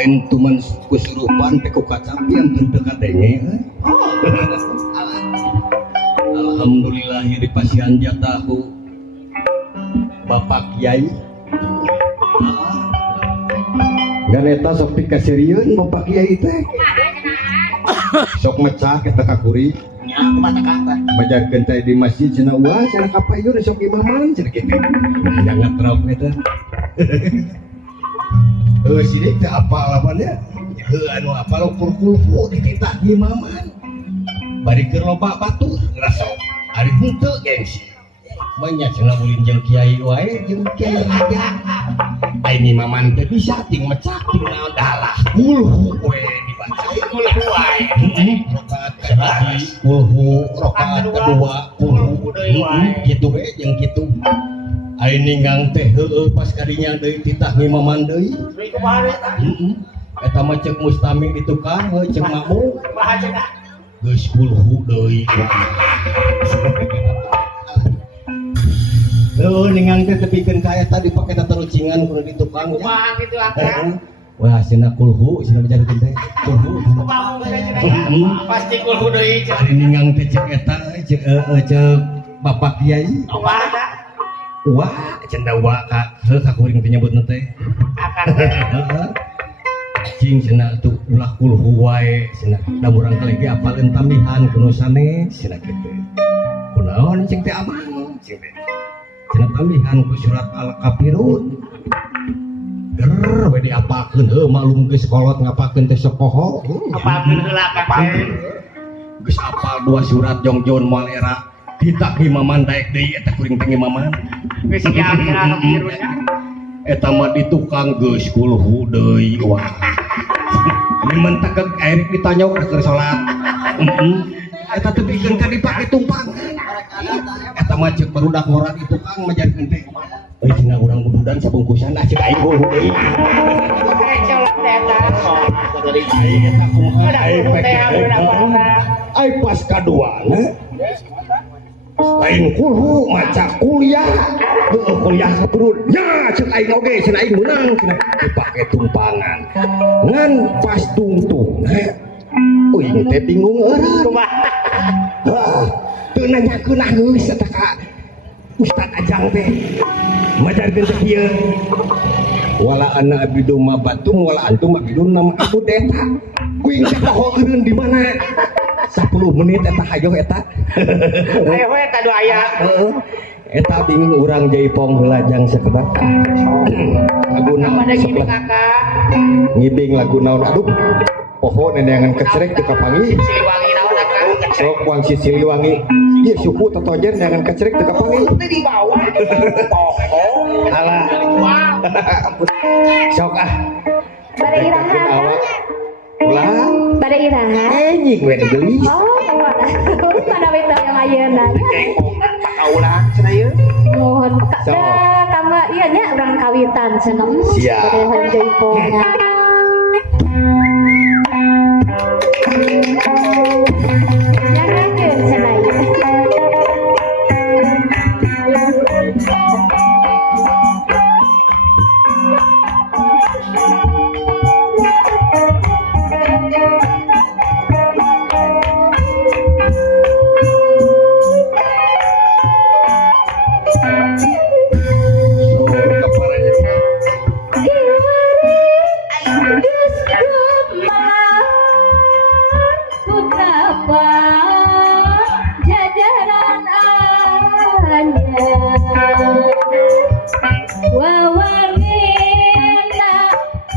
lain tuman kesurupan peku kacang yang berdekat denge. Alhamdulillah di pasian dia tahu Bapak Kiai. Ganeta sok pikasirian Bapak Kiai teh. Sok mecah kita kakuri. Ya, mata kata. Bajakeun teh di masjid cenah wah cenah kapayun sok imaman cenah kitu. Jangan terap eta. Sidik teh apa alamannya? Anu apa lo kulku dititah imaman. Bari keur loba batur ngerasa ari henteu gengsi. Banyak cenah ulin jeung kiai wae jeung kiai aja. Ai imaman teh bisa ting mecak ting naon dalah kulhu we dibaca kulhu wae. Rakaat kahiji kulhu, rakaat kedua kulhu deui wae. Kitu we jeung kitu. Ai ninggang teh heueuh pas kadinya deui titah imaman deui. Deui kumaha eta? Eta mah ceuk mustami di tukang ceuk mabuk. Kumaha cenah? Geus kulhu deui. Ningang teh tepikeun ka eta dipake tarucingan kudu di tukang. Kumaha kitu akang? Wah cenah kulhu cenah menjadi teh. Kulhu. Kumaha cenah? Pasti kulhu deui cenah. Ari ningang teh ceuk eta ceuk Bapak Kiai. Kumaha eta? Wah cenah wa ka heuh ka kuring teh nyebutna teh. Akang. Cing cenah tuh ulah kulhu wae cenah da urang kalege apaleun tambihan kuno sanes cenah kitu. Kunaon cing teh aman cing teh. cenah tambihan ku surat Al-Kafirun ger we diapakeun heuh malum geus kolot ngapakeun teh sepoho Apalkeun heula kakek. geus apal 2 surat jongjon moal era kita imaman daek deui eta kuring teh imaman Geus siap cenah birunya. eta mah di tukang geus kulhu deui wah miman takek air ditanya keur salat eta teh bikin ka dipake tumpang eta mah ceuk barudak ngora di tukang mah jadi teh euy cenah urang bududan sabungkusan ah ceuk aing kulhu deui Colok teh eta. aing eta kumaha Udah aing teh apa-apa. aing pas kaduana lain kulhu maca kuliah kuliah turun nya ceuk aing oge cenah aing meunang cenah dipake tumpangan ngan pas tungtung euy teh bingung eureun Kumaha? teu nanyakeun geus eta ka Ustad Ajang teh majarkeun teh kieu wala ana abidu ma batum wala antum abidu nama aku eta kuing teh pohoeun di mana 10 menit eta hayo eta Ayo we tadu aya. eta bingung urang jaipong heula jang sakebat laguna Pada gini kakak. ngibing lagu naon aduh poho neneangan kecrek teu kapangi Siliwangi naon kakak? sok wang si Siliwangi ieu suku totojer neangan kecrek teu kapangi Teh di bawah. Poho. alah sok Pada iraha awak ulah pada iraha anjing we gelis oh pada window yang ayeuna Kaulah cenah ieu. mohon So. kamu iya nya urang kawitan seneng Siap. pada hanjaiponya nyangakeun cenah ieu jajaran wawangina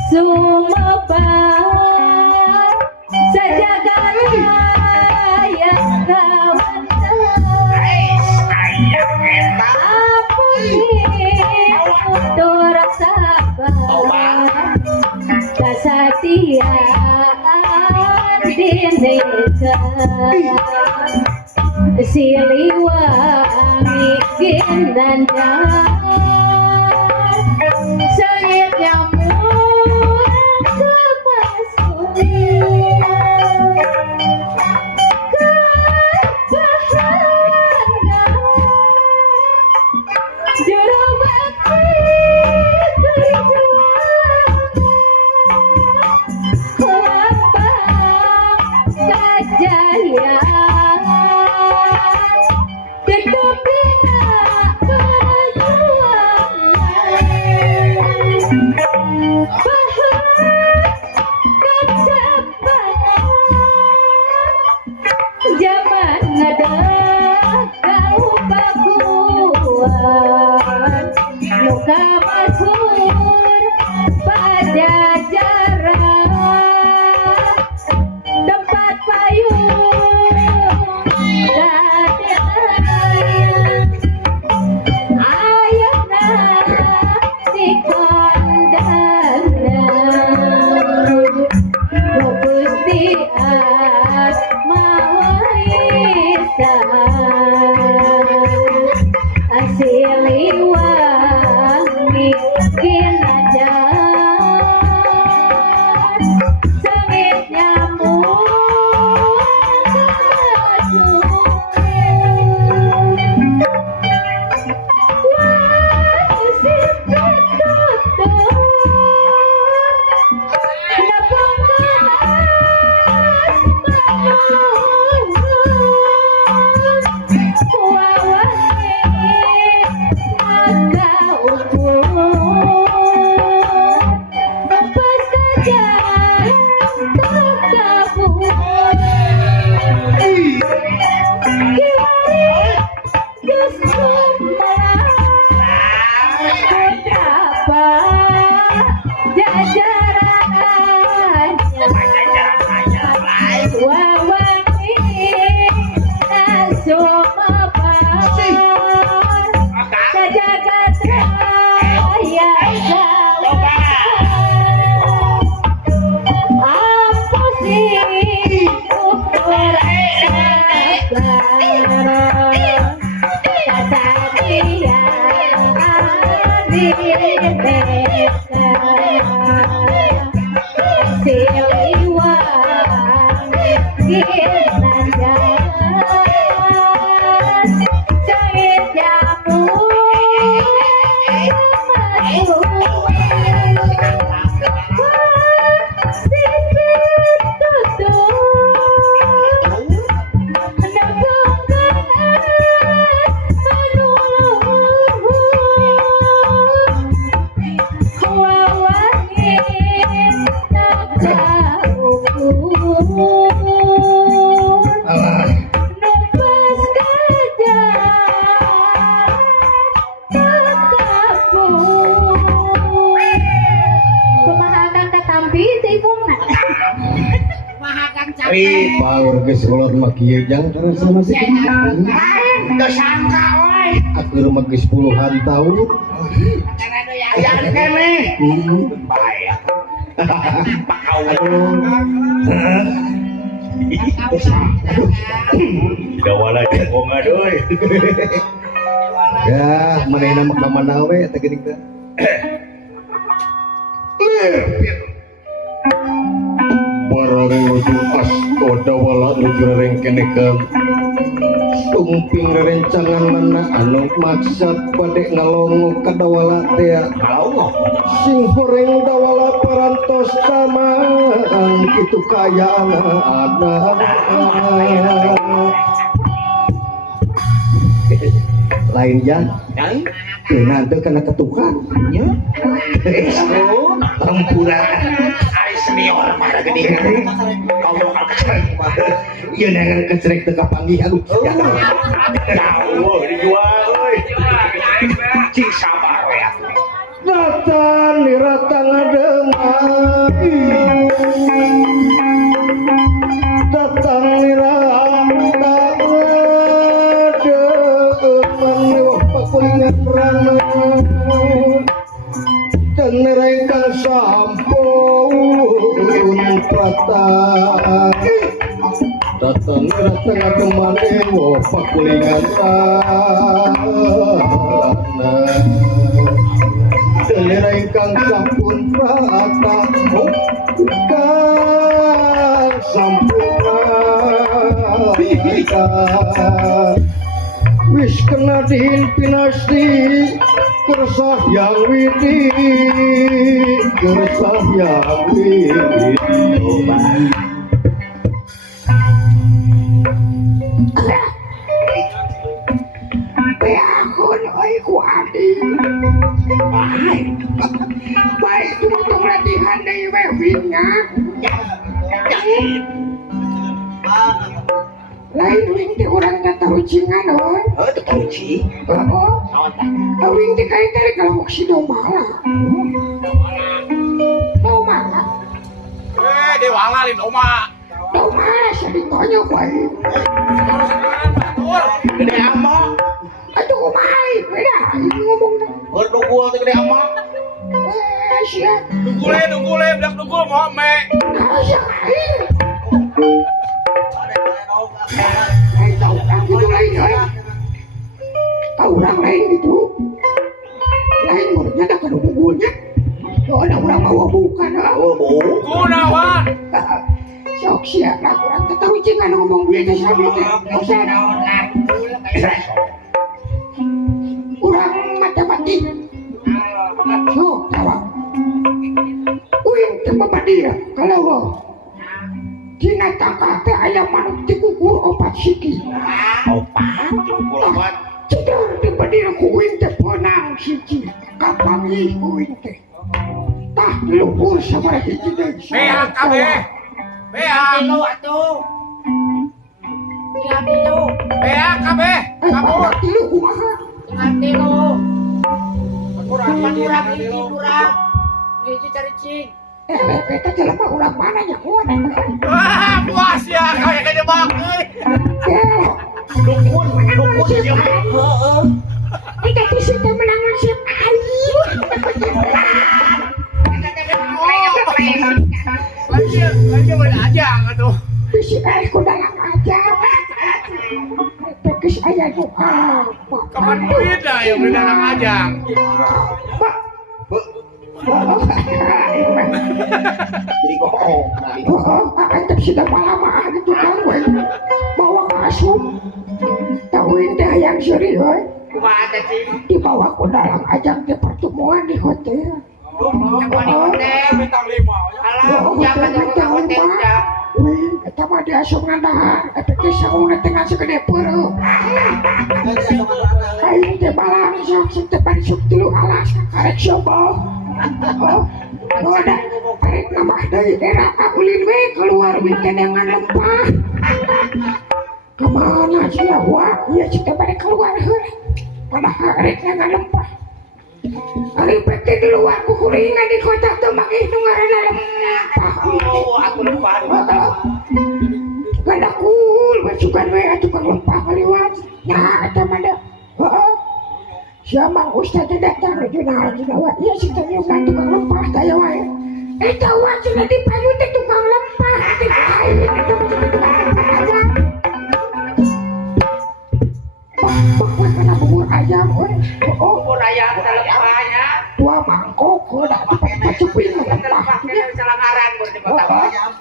sumebar sajagat raya kawan tutur sabar kesatiaan dineka Siliwangi ginandang sengit nyamuk kepasuhan juru bakti perjuangan lambang kejayaan tetap bina Alah, paur geus ulun mah kieu jang terasa masih Udah sangka oi. akhir mah geus puluhan tahun. Ayah kene. Bahaya. Pakau. Dawala jengkong aduy. Ya, manehna mah ka mana we teh geuning teh. Barang nuju asto dawala nuju rengkene ke tumping rencangan mana anu maksud bade ngalongo ka dawala teh. Sing horeng dawala parantos tamang kitu kayaan ada. Lain jan nanti kena ketukan Ya. Tempura. Ai senior marah gede. Kau bakal kecerek. iya nangan kecerek teka panggihan Tahu dijual euy. Cing sabar we atuh. datang di ratang ademang datang di ratang ademang lewat pakulingan rana dan mereka sampun prata datang di ratang ademang lewat pakulingan rana Selera ingkang sampun prata kang sampun prata wis kena dihimpinasti kersah yang widi kersah yang widi Aku oi kuadi. Baik cuma tong latihan deui we wingnya. Lain wing teh urang teh tahu cingan oi. Oh, teh tahu cing. Oh. Wing teh kae teh kalau mau si domala. Domala. Dewala lin oma. Domala sadintonyo bae. Gede amok. Aduh kumaha beda ini ngomong. Berdugul teh gede amok. Sia. Dugul bedak dugul moh me. Sia lain. Lain tahu orang gitu lain ya. Tahu orang lain gitu. Lain muridnya dah kena bugulnya. Ada orang bawa bukan. Bawa bukan. Gunawan. Sok siap lah kurang ketahui jangan ngomong biasa sama teh. Usah naon lah. Kurang matematik. Sok jawab. Uing teh dia kalau dina tangka teh aya manuk dikukur opat siki. Opat. Opat. Cedor di badira ku uing teh ponang siji. Kapangi uing teh. Tah luhur sabaraha hiji deui. Beak kabeh. Beak. atuh. Beak kabeh. Kabur. Tilu kumaha? Eta jelema urang mana nya kuat. Wah, puas ya kayak kejebak euy. Dukun siap. Heeh. Kita tuh sudah menangan siap aing. Lagi mana aja atuh. Si aing ku dalam aja. Tekis aya doa. Kapan beda ya beda nang ajang. Jadi kok antar sudah lama gitu kan gue bawa kasut tahuin teh yang serius Kumaha teh sih? dibawa ke dalam ajang ke pertemuan di hotel. Yang di hotel bintang 5. Alah, jangan ke hotel ya. Wih, kita mah dia asup ngandahar, tapi kisah udah tengah segede perut. Kayu teh balang sok setepan sok tilu alas karek sobo. Oh, ada karek nambah dari era ulin we keluar weekend yang lempah. Kemana sih ya wah? Ya kita balik keluar heula. Padahal karek yang lempah. Ari pete di luar kukuringan di kota tuh makih nu ngaranna lempah. Oh, aku lupa. Gak cool, masukan we tukang lempah kaliwat. Nah, eta mah da. Heeh. Siapa ustaz datang regional Jawa. Ya sih teh tukang lempah taya wae. Eta wae cenah dipayu teh tukang lempah. Teh lain eta mah tukang lempah aja. Bakwa kana bubur ayam we. Oh, Bubur ayam lempahnya. dua mangkok udah dipacukin lempah. Bisa langaran bur di kota ayam.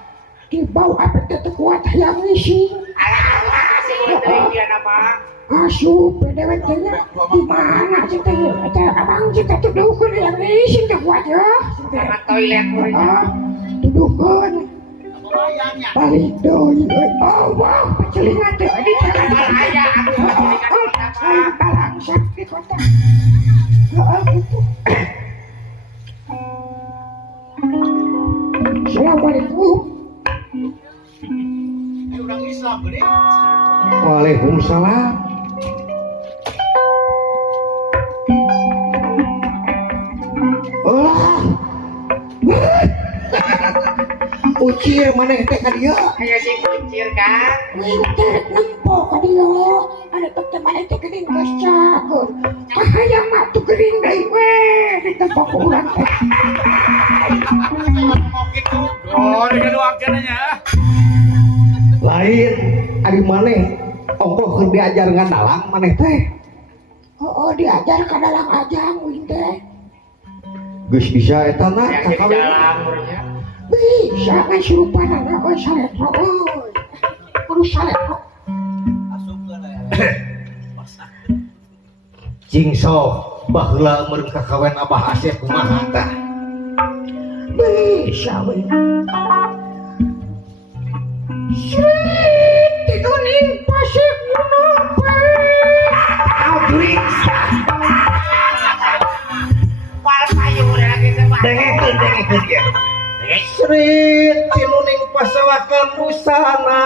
Di bau apa teh kuat yang ngisi. Alah, kasih beuteung dia nama. Asup PDW nya di mana sih teh? Eta abang kita tuduhkeun yang ngisi teh kuat ya. Sama toilet bur. Tuduhkeun. Balik deui. Oh, wow, pencelingan teh di Kamar aya aku dengan kota mah. balangsak di kota. Assalamualaikum. Urang Islam geuning. Waalaikumsalam. Ucir maneh teh ka dieu. Aya si kuncir kan. Winter nempo ka dieu. Ada teh maneh teh geuning geus cakeun. Kahayang mah tuh geuning deui we di tempat urang teh. Oh, dikeduakeun nya. Lain ari maneh ongkoh keur diajar ngandalang maneh teh. Oh, diajar ka dalang ajang winter. Geus bisa eta na Yang di kakawin. jalan burnya. Bisa kan surupan anak we saletro euy. Kudu saletro. Cing sok baheula meureun kakawen Abah Asep kumaha tah? Bisa we. Sweet tinuning pasir gunung pe. Audrey, Wal payu lagi sebab. dengekeun ya. Sri tinuning pasawakan busana.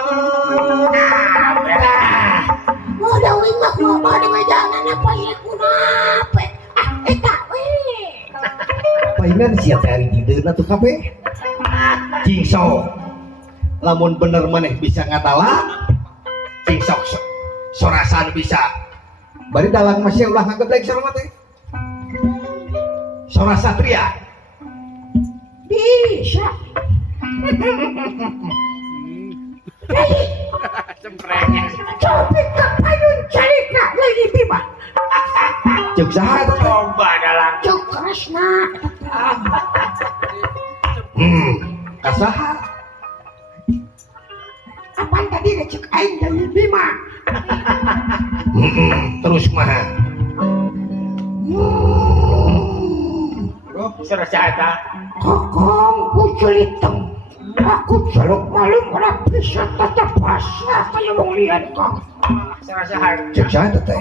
Oh, da uing mah kumaha di mejana pasir gunung pe. Eta we. Painan sia teh ari dideuna tuh kabeh. Cing sok lamun bener maneh bisa ngadala cing sok sorasan bisa bari dalang masih ulah ngageblek sareng teh sora satria Bisa. Semprenya. Cobi ka payun calikna lagi biba. ceuk saha teh Coba dalam. Cuk Kresna. kasaha Apaan tadi ngecek aing dari Bima? terus kumaha Sudah saya Kokong kucul hitam. Aku celuk malu ora bisa tetap basah kaya wong liat kok. Saya ceuk saha teh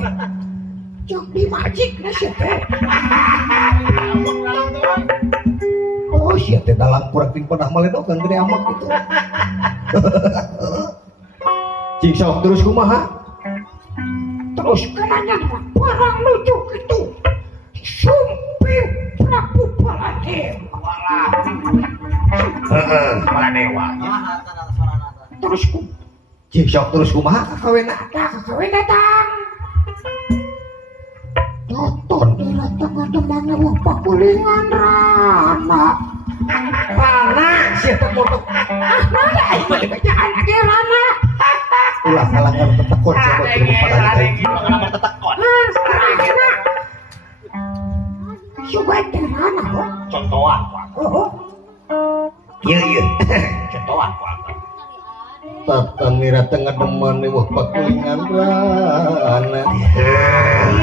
Cuk dimajik na si teh. oh sia teh dalang kurang ting pernah maledokan gede amat gitu cing sok terus kumaha Terus kenanya barang lucu gitu. Sumpi Prabu Baladewa. heeh kepala dewa. Terus cing sok terus kumaha kakawena kakawin datang. Tonton di tengah-tengahnya wong pakulingan Rana. Rana sia teh motor Rana aing mah dibacaan lagi Rana. ulah kalangan tetekon sia teh pada Gitu kenapa tetekon. Subandaran apa? Contohan, Oh, Iya. contohan. Tata mira tengah deman nih wah pakulingan rana.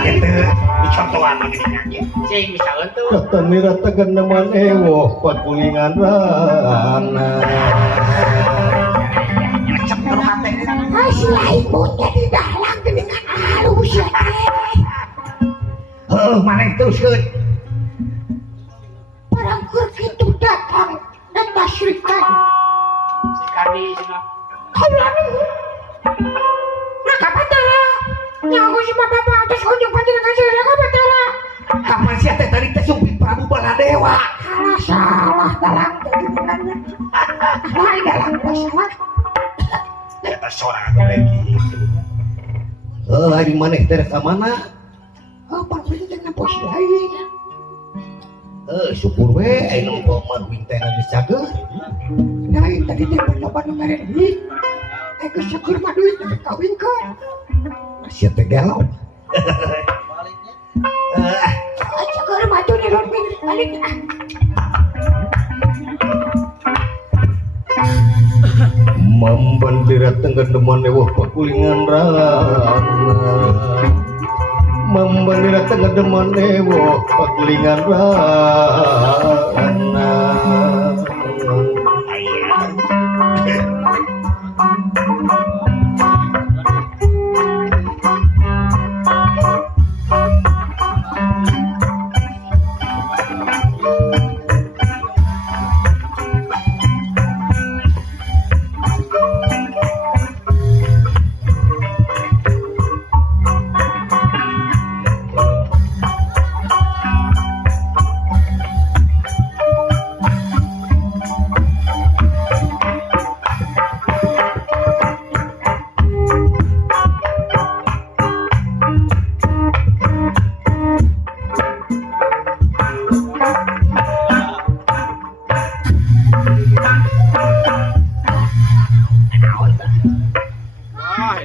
Gitu. Di contohan begini aja. Cing misalnya tuh. Tata mira tengah deman wah pakulingan rana. Cep kalau kate. masih lain punya di dalam dengan halus ya. Mana terus ke? Barang gitu datang dan tasrikan. Si Kandi sini. Kau lalu. Nah, kapatara. Nyawa si bapak atas kunjung panjang kasih ya kapatara. Kapan sih tadi teh Sumpi Prabu Baladewa? Salah dalam jadi benarnya. Lain dalam salah. Kita seorang lagi. Hari mana kita ke mana? Apa penting pos lain? Syukur we, ayo nunggu maruin teh nanti cager. Lain tadi dia berlobat nomor ini. Aku syukur mah duit tapi kawin kan. Masih teh galau. Syukur mah tuh nih balik. Membandira tengah deman wah pakulingan rana. Membandira tengah deman wah pakulingan rana.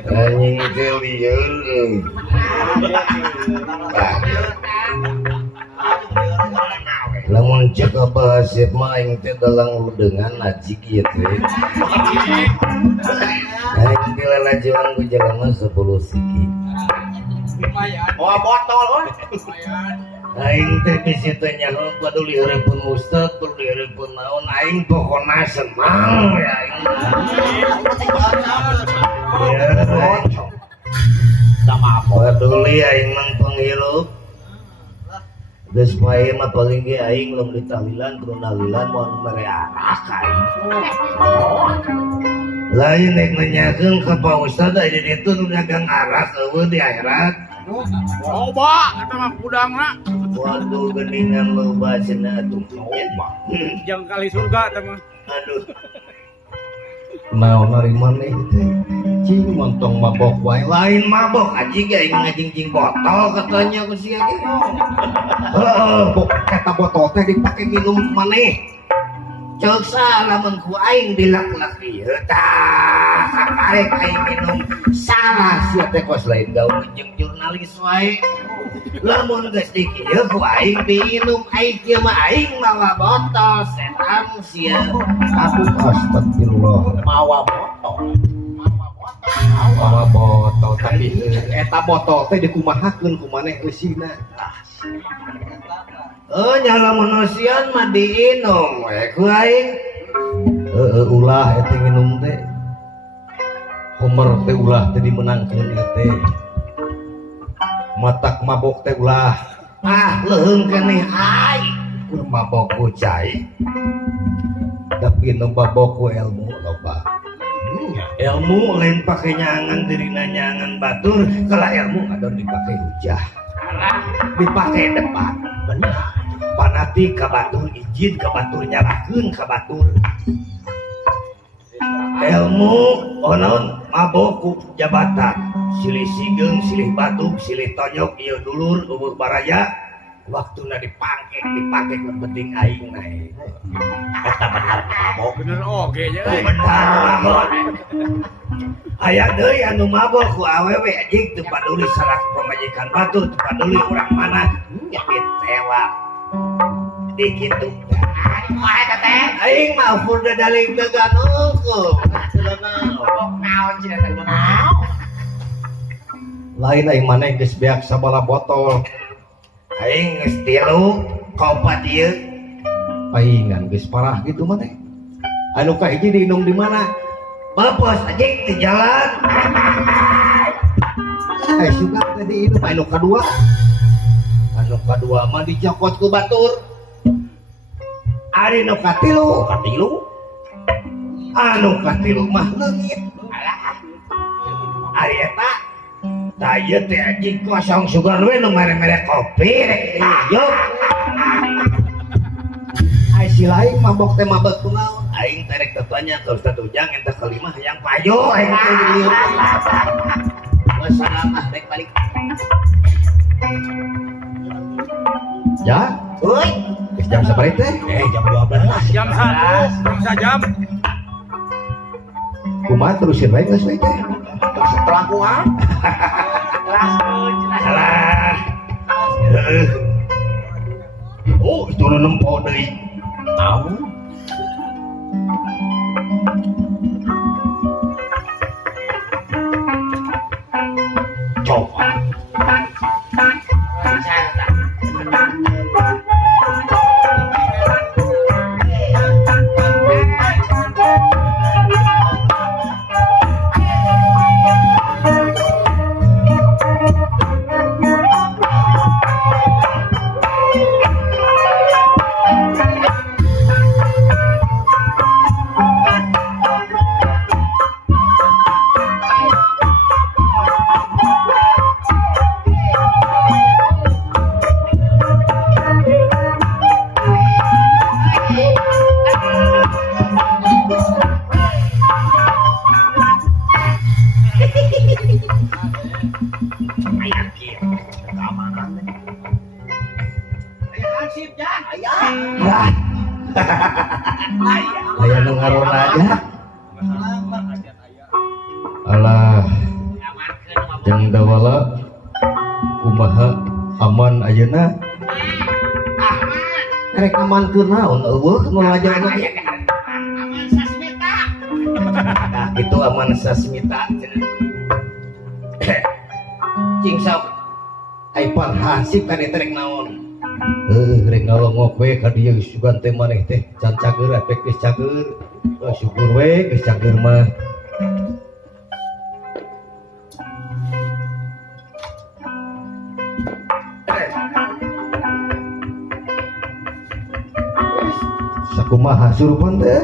Anjing kelian. Lamun cek bahasip maing teh dalang dengan aji kieu teh. Aing kila lajuan ku jelema 10 siki. Oh, botol kan? Aing teh bisi teh nyaho paduli hareupeun mustad, paduli hareupeun naon aing pokona senang ya aing. Ya, Sama apa? paduli aing nang panghirup. Geus pae mah paling ge aing lem ditahlilan kudu nahlilan moal mere arak aing. Lain nek nanyakeun ka Pak Ustad aya di ditu nu dagang arak eueuh di akhirat. Loba, kata mah kudangna. Waduh geningan loba cenah atuh. Jang kali surga teh mah. Aduh. Naon ari maneh teh? Cing montong mabok wae. Lain mabok anjing ge ngajing-jing botol katanya ku sia ge. Heeh, kata botol teh dipake minum ku maneh. Ceuk salamun ku aing dilak-lak ieu tah sakarek aing minum salah sia teh kos lain gaul jeung jurnalis wae. Lamun geus dikieu ku aing diinum aing kieu mah aing mawa botol setan sia. Aku astagfirullah. Mawa botol. Mawa botol tapi eta botol teh dikumahakeun ku maneh eusina. Nyala manusian mah diinum we ku aing. Ulah eta nginum teh. Homer teh ulah teh dimenangkeun ieu teh. Matak mabok teh ulah. Leuheung keneh ai. Kur mabok ku cai. Tapi nu mabok ku ilmu loba. Ilmu lain pake nyangan dirina nyangan batur, kalau ilmu ada dipake hujah, dipake depan, benar. Panati ka batur izin ka batur nyalakeun ka batur. Ilmu onon mabok ku jabatan, silih sigeung, silih batuk, silih tonyok ieu dulur eueuh baraya. waktu dipangkek penting aing naik kata benar mabok bener oke nya benar mabok aya deui anu mabok ku awewe anjing teu paduli salah pamajikan batur teu paduli urang mana nyebit tewak dikitu mah eta teh aing mah furda daling daganukeun naon cenah teh naon lain aing maneh geus beak sabala botol aing geus 3 kopat ieu paingan geus parah gitu maneh anu kahiji diinum di mana bapos anjing di jalan suka tadi inum anu kadua mah dicokot ku batur ari nu katilu anu katilu mah leungit ari eta taya teh anjing kosong sugar we nu mere-mere kopi rek yuk ai si lain mabok teh mabok kunaon aing terek tetanya ke Ustaz Ujang entah kelima yang payo aing teh dieu wassalam rek balik ya euy geus jam sabaraha teh jam 12 jam 1 jam kumaha terusin bae geus we teh pelangkuan salah oh itu nu nempo deui tahu coba aya nu ngarona aja alah jang dawala kumaha aman ayeuna rek aman keur naon eueuh nu lajang aman sasmita nah itu aman sasmita cing sok iPhone hasib kan eta rek naon rek ngalongok we ka dieu sugan teh maneh teh can cager efek geus cager syukur we geus cager mah sakumaha surupun teh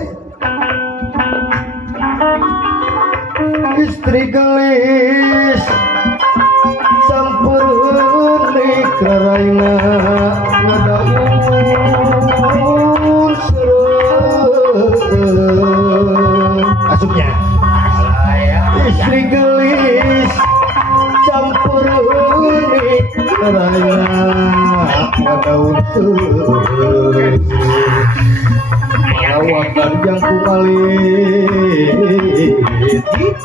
istri gelis sampeun nikraraina ngadaun seureun asupnya istri gelis sampeun nikraraina ngadaun seureun awakan yang kumalit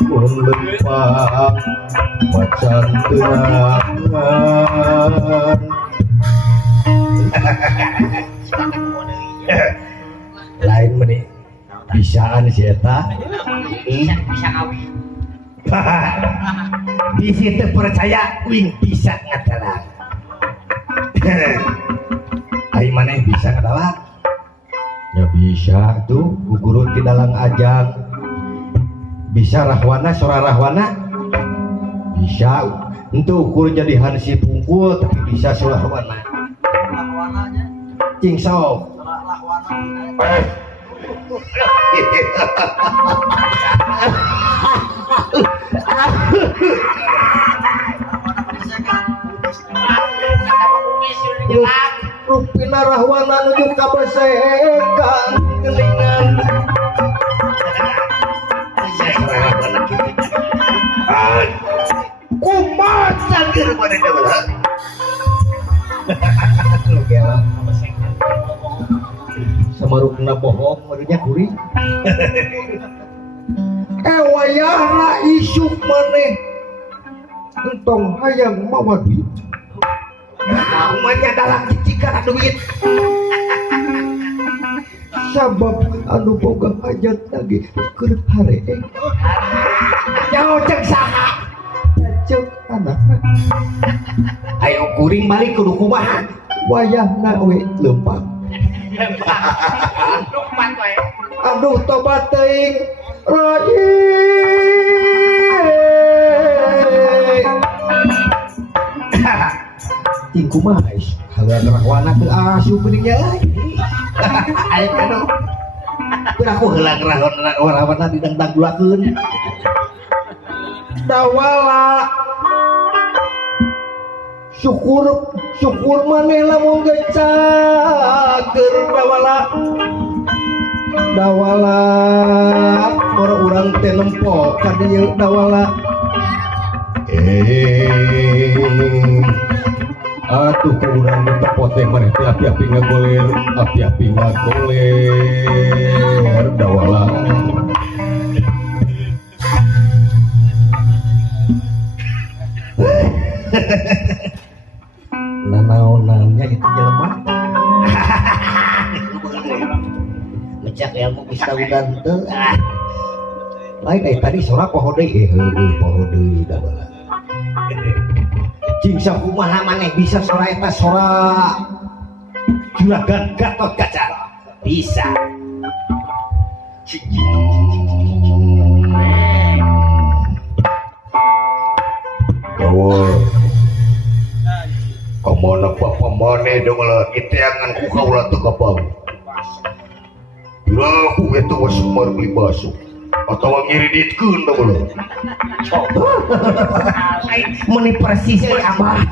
pun lempang macan terangan lain meneh bisaan si eta bisa kawin bisi teu percaya wing bisa ngadalang ari maneh bisa ngadalang ya bisa tuh guguru di dalam ajang bisa rahwana sora rahwana bisa untuk ukur jadi hansi pungkul tapi bisa sora rahwana rahwananya cing sok rahwana Rupina rahwana nuju kabesekan gelingan kumat cangkir pada jalan kemarukna bohong madunya kuring. Wayahna isuk maneh entong hayang mawa duit. Namanya dalam cicikan duit. Sabab anu boga hajat lagi keur harek. Jauh cek saha? Cek anakna. Ayo kuring balik kudu kumaha? Wayahna we leumpang. Lukman we. Aduh tobat teuing. Rai. Cing kumaha guys? Hageura rawana teu asup geuning nya. Ayo kanu. Pura aku heula rawana didang-dangdulakeun. Dawala. Syukur maneh lamun gecakeun dawala para urang teh nempo ka dieu dawala. Atuh ku urang ditepot teh maneh teh api-api ngagoler dawala. Nanaonannya itu jelema. Ngecak ilmu bisa udan teu. Lain tadi sora poho deui poho deui dawala. Cing sakumaha maneh bisa sora eta sora juragan Gatot Kaca? Bisa. Kamana bapak maneh dong lah iteangan ku kaula teu kapang. Aku eta was semar beli baso atawa ngiriditkeun da beulah. Meni persis we abah.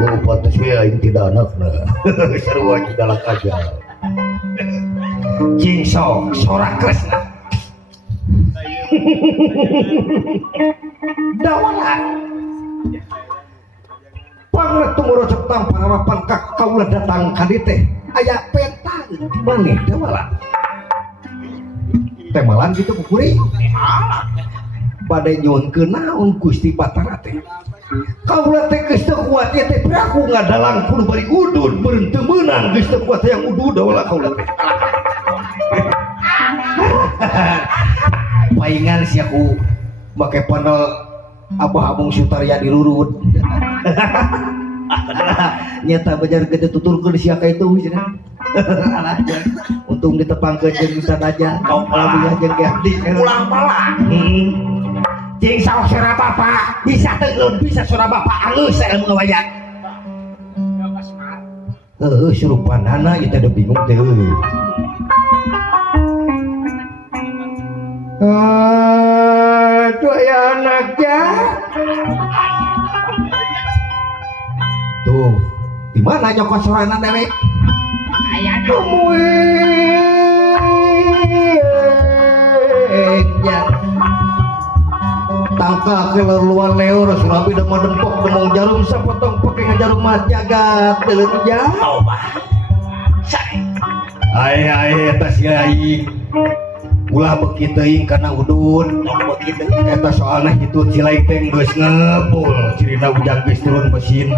Oh pantes we aing tidak anakna. Sarua galak aja. Cing sok sorak kresna. Dawala. Pangat tumurojok tampar harapan kaula datang ka dieu teh aya peta di maneh dawala. Temalan gitu kukuring. Bade nyuhunkeun naon Gusti Batara teh. Kaula teh geus teu kuat ieu teh aku ngadalang kudu bari udud beureun teu meunang geus teu kuat yang udud dawala kaula teh. Paingan sia ku make panel Abah Abung Sutarya dilurut. Nyata bejar gede tuturkeun sia ka itu cenah. Untung ditepangkeun jeung bisa aja. Alhamdulillah jeung gadi ulang malah. Jeung saos sora bapak bisa teuleun bisa sora bapak alus ilmu ngawayang. Surupanana ieu teh bingung teh. Aduh ya anaknya. Tuh, di mana nyokot sorana dewe? Aya ya. Tangka keleluan leo Surabi demong dempok demong jarum sapotong pakai ngajarum mat jagat teuleun ja. Ai eta si aing. Ulah beuki teuing kana udud, beuki teuing eta soalna kitu Cilaik teh geus ngebul, cirina ujang geus turun mesin.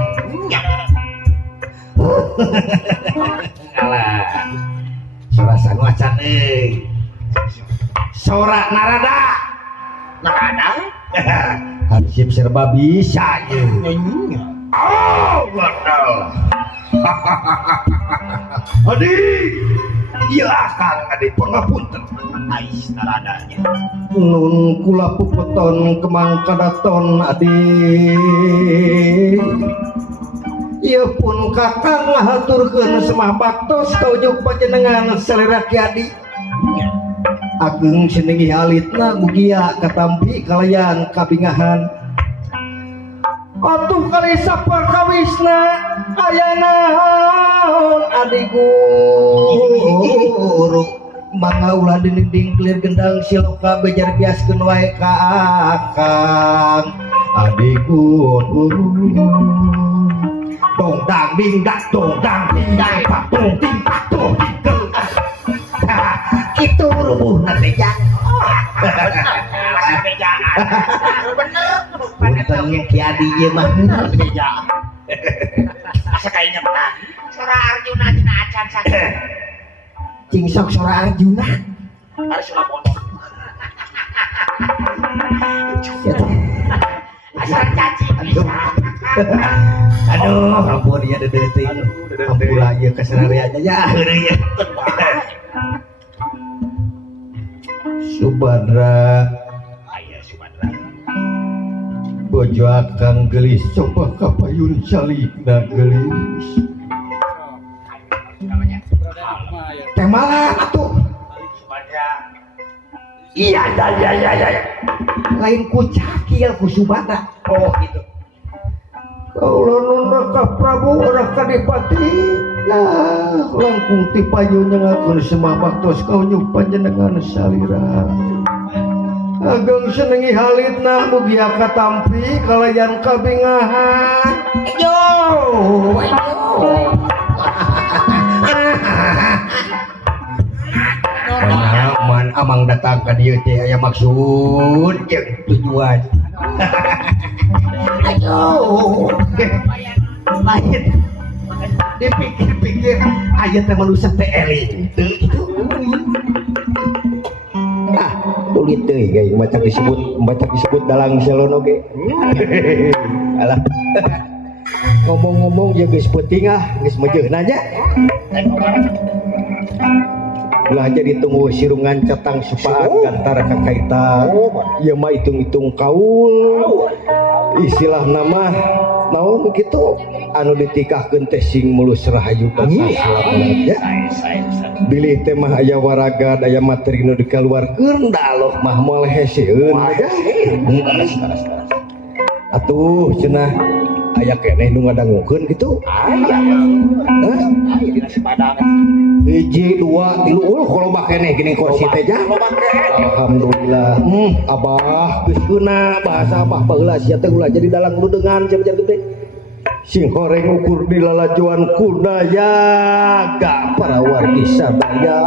Alah. Sora sanu acan euy. Sora narada. Hansip serba bisa ye. Oh, wadal. Adik. Iya Kang adik pangapunten. Ais naradanya. Nun kula pupeton kemang kadaton adik. Ieu pun Kakang ngahaturkeun semah baktos ka ujug panjenengan selera Ki Adi. Ageng sinengi alitna mugia katampi kalayan kabingahan. Atuh kali sapar kawisna aya naon Adi guru. Mangga ulah dinding clear gendang siloka bejar biaskeun wae ka Akang Adi guru. Dong dang ding dak dong dang ding dang pak dong ding pak dong ding lulubuh na teh Jang. Alasan bejaan. Bener. Punten yang kiadi ieu mah Beja. Asa kainget tah. Sora Arjuna cenah acan sakit. cing sok sora Arjuna. Harus sudah bodoh. Asal caci. Aduh, ampun ya dedeting. Ampura ieu kasararianya ya heureuy ya. Subadra Aya Subadra. bojo akang gelis coba kapayun calikna gelis. Namanya. Teh malah atuh. Subadra. Iya. Lain ku cakil ku Subadra. Oh gitu. Kaulah nunda ka Prabu orang kadipati. Lah, langkung ti payun nyengakeun semabak tos kau nyupan jenengan salira. Ageng senengi halitna mugi aka tampi kalayan kabingahan. Yo. Man amang datang ka dieu teh aya maksud jeung tujuan. Aduh. Lain. Dipikir-pikir aya teh manusia teh elit. Teu ah, tulit teh guys, baca disebut dalang selon oge. Alah. Ngomong-ngomong ya geus peuting geus mejeuna nya. Ulah jadi tunggu sirungan catang supaat antara kakaita ya mah hitung-hitung kaul istilah nama naon kitu anu ditikahkeun teh sing mulus rahayu ya bilih teh mah aya waragad aya materi nu dikaluarkeun da Allah mah moal heseueun aja atuh cenah aya keneh nu ngadangukeun kitu aya dina Padang hiji dua tilu kalau keneh gini kursi teh jah alhamdulillah abah geus geuna bahasa abah baheula sia teh ulah jadi dalang ludengan jar gede sing horeng ukur di lalajuan kudaya gak para wargi sadaya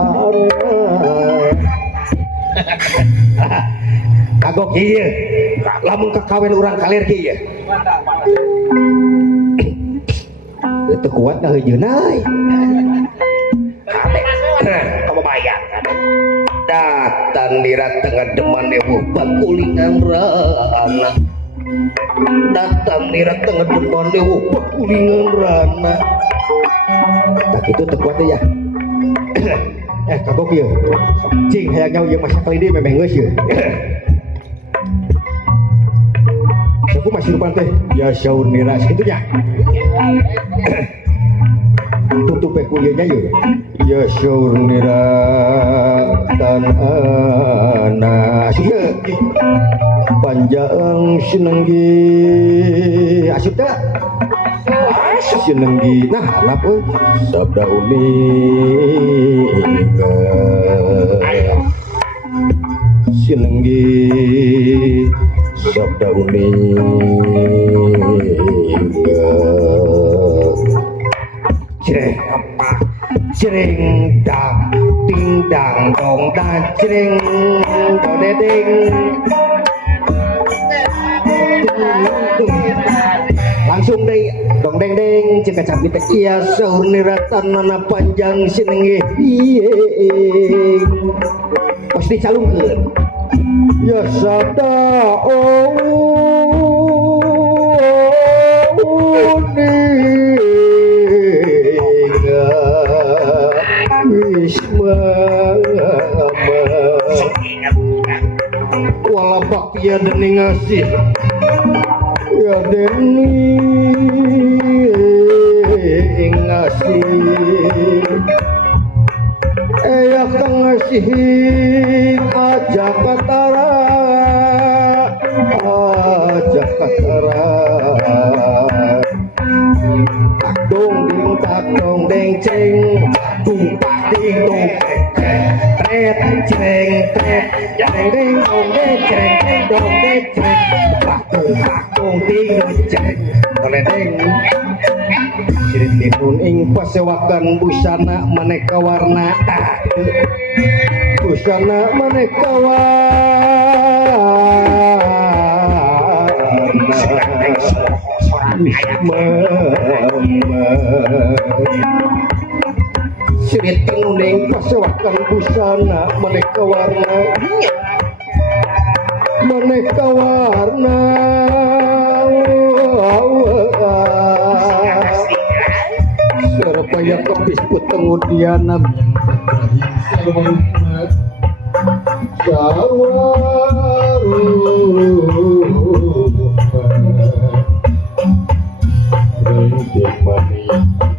kagok ieu lamun kakawen urang kalir kieu itu kuat nah heujeuna Kamu bayangkan. datang dirat tengah deman ewu bakulingan rana datang dirat tengah deman ewu bakulingan rana tak itu tekuat ya kagok ieu cing hayang nyawa ieu masak kali dia memang geus ieu aku masih lupa teh ya syaur nira segitunya tutup kuliahnya yuk ya syaur nira dan anak asyik panjang sinenggi asyik tak sinenggi nah kenapa sabda uning sinenggi sabda uning jreng dang ding dang dong da jreng do de ding langsung deh dong deng deng cek capit iya sahur niratan nana panjang sinengih pasti calungkeun ya sabda wala bakya dening ngasih ya dening ngasih ya kang ngasih aja katara tak dong deng ceng tung pak ding dong tret ceng tret deng deng dong deng ceng dong deng ceng pak dong ding dong ceng tole deng sirit tipun ing pasewakan busana maneka warna busana maneka sirit nuning pasewakan busana maneka warna Surabaya kepis kemudian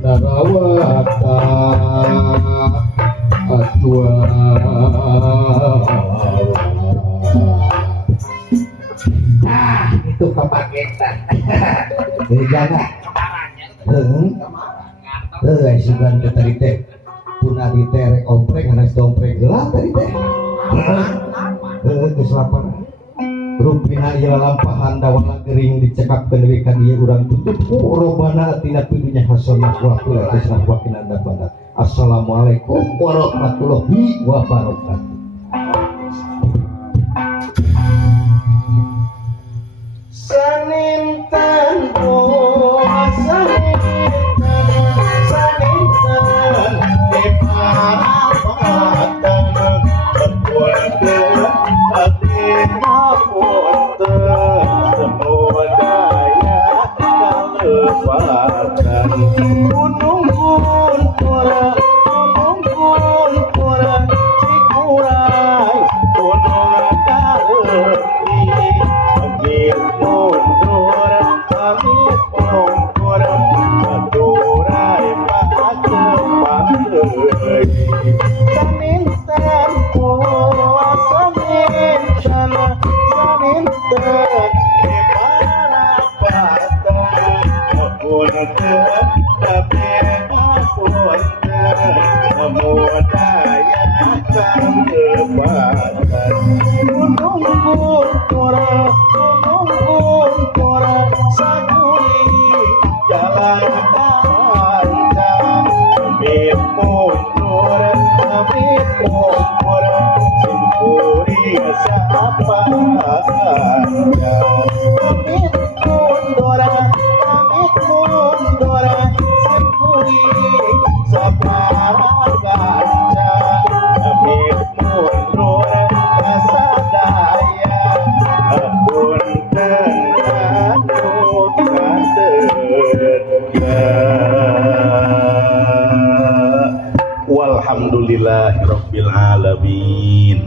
Narawata Atua itu kepaketan jaga sugan ke tadi teh pun adi teh rek ompreng anak dompreng gelap tadi teh keselapan rupina ieu lampahan dawana gering dicekap pendidikan ieu urang tutup robana tina pidunya hasanah wa qul tisna wa kinanda bana. Assalamualaikum warahmatullahi wabarakatuh. Sanintan sanintan di parapatan berkuasa hati ngapunten semua daya kalepatan gunung pura cikurai gunung karepi amit mundur aturai pacepat deui sanintan di parapatan ngapunten tapi ngapunten semua daya kalepatan gunung pura sakuri jalan kancang amit mundur simpuri sapa amit mundur simpuri sapa kancang amit mundur kasadaya punten anu kadega walhamdulillahirabbil alamin.